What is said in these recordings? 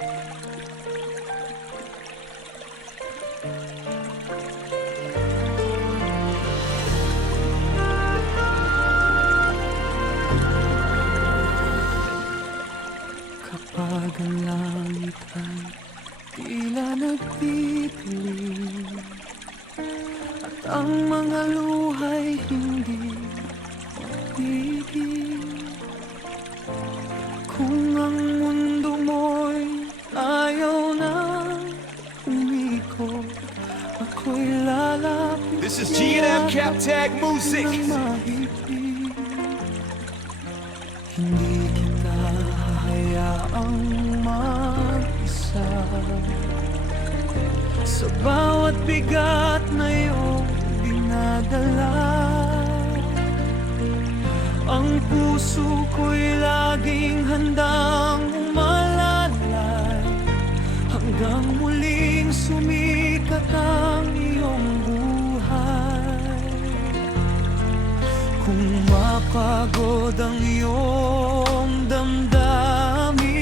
Kapag ang langit ay tila nagdidilim at ang mga luha'y hindi matigil, kung ang mundo mo'y ayaw na umikot, ako'y lalapit. This is G&M Captag Music. Hindi kita hayaang mag-isa sa bawat bigat na iyong dinadala. Ang puso ko'y laging handang umalalay hanggang muling sumikat ang iyong buhay. Kung mapagod ang iyong damdamin,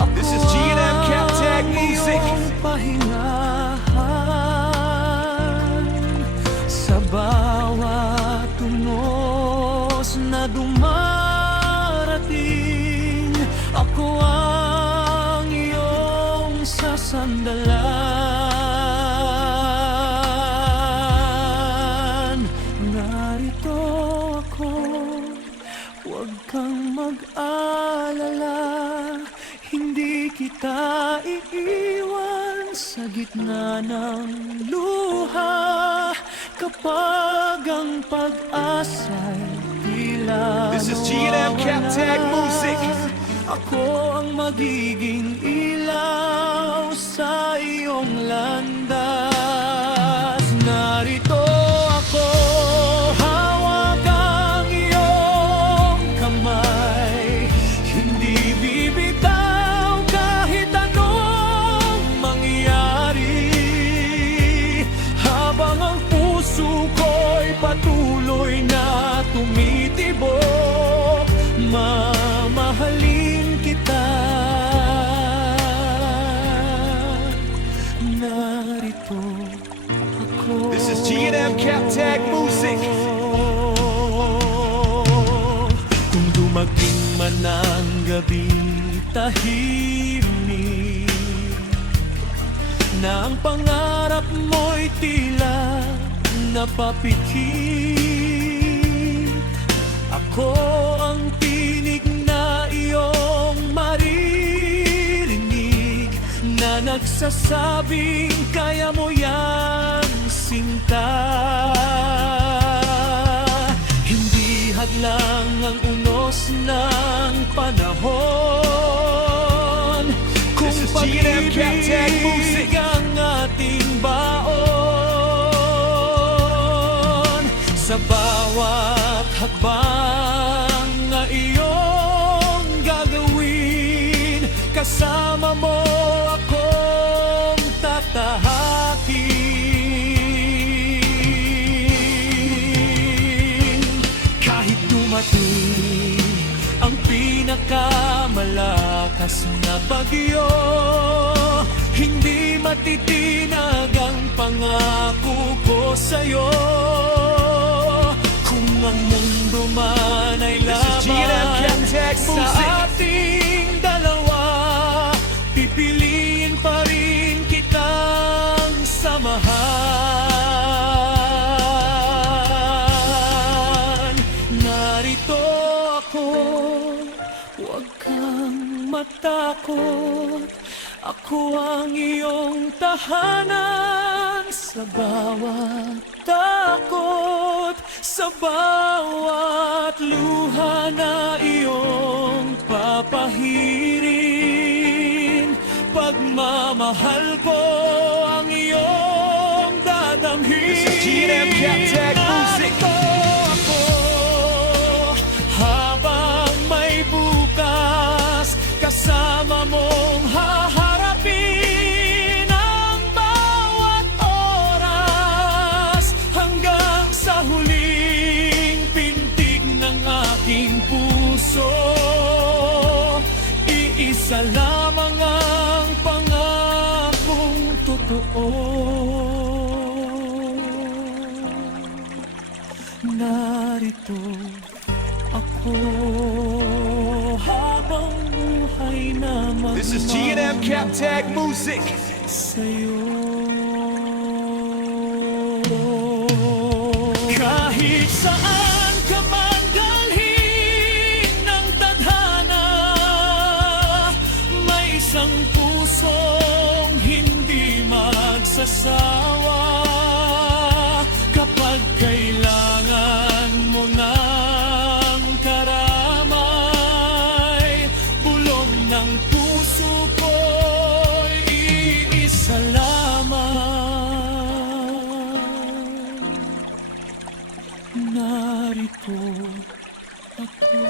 ako This is G&M Captag Music. ang pahingahan. Sa bawat tunos na dumarating, ako ang iyong sasandalan. Narito ako, huwag kang mag-alala, hindi kita iiwan sa gitna ng luha. Kapag ang pag-asa'y tila This is G&M Captag Music. ako ang magiging ilaw sa iyong landas. Narito ako, hawak ang iyong kamay, hindi bibitaw kahit anong mangyari. Habang ang puso ko'y patuloy na tumitibok, mamahalin kita. Narito ako. This is G&M Captag Music. Kung dumaging man ang gabi, tahimik na ang pangarap mo'y tila napapikit, ako ang tinig na iyong maririnig, na nagsasabing kaya mo yan, sinta. Hindi hadlang ang unos ng panahon, kung This is G&M Captag Music. pag-ibig ang ating baon. Sa bawat hakbang na iyong gagawin, kasama mo akong tatahakin. Kahit dumating ang pinakamalakas na bagyo, hindi matitinag ang pangako ko sa'yo. Kung ang mundo man ay This is G&M laban Captag sa Music. ating dalawa, pipiliin pa rin kitang samahan. Narito ako, huwag kang matakot, ako ang iyong tahanan. Sa bawat takot, sa bawat luha na iyong papahirin, pagmamahal ko ang iyong dadamhin. This is G&M Captag Music. Narito ako, habang may bukas, kasama mong haharapin ang bawat oras, hanggang sa huling pintig ng aking puso. Isa lamang ang pangakong totoo. Narito ako habang buhay na This is G&M Captag Music. sa'yo. Kahit saan ka man dalhin ng tadhana, may isang pusong hindi magsasawa. Kapag kailangan mo ng karamay, bulong ng puso ko'y iisa lamang. Narito ako.